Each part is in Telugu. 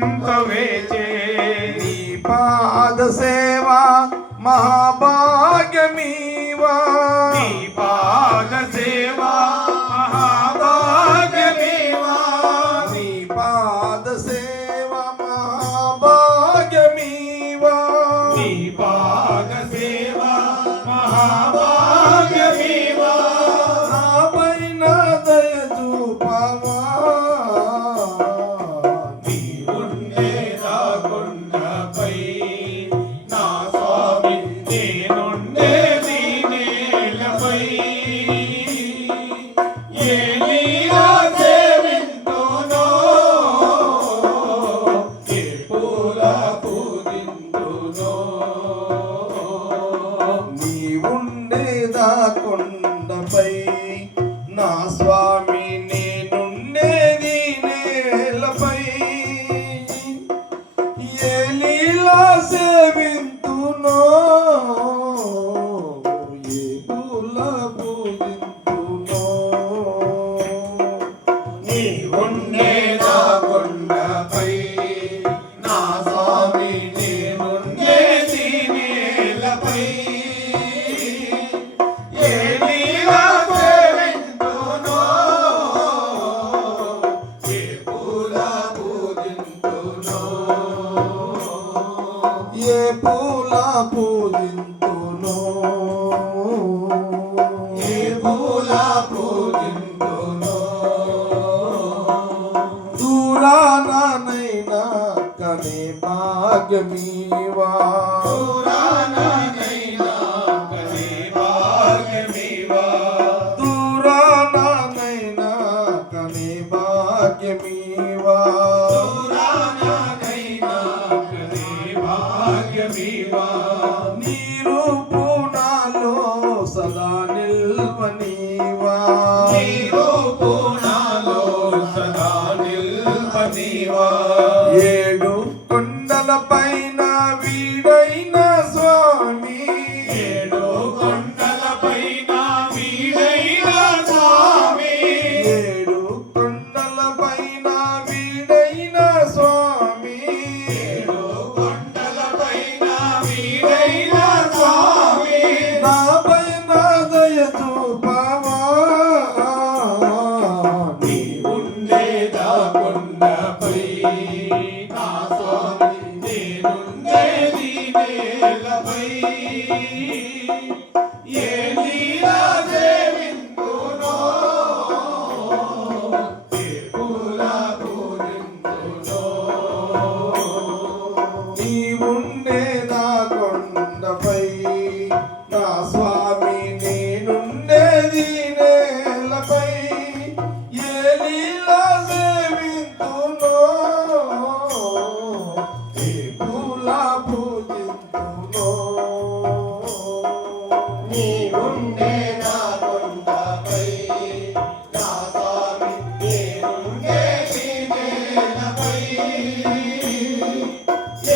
వర్ధింపవే నీ పాద సేవా మహాభాగ్యమీవా పాద കൊണ്ട ఏ పూల పూజింతును? ఏ పూల పూజింతును? దూరానైనా కనే భాగమీవా దూరానైనా కనే భాగమీవా దూరానైనా కనే భాగమీవా the salani வை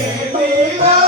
Amen.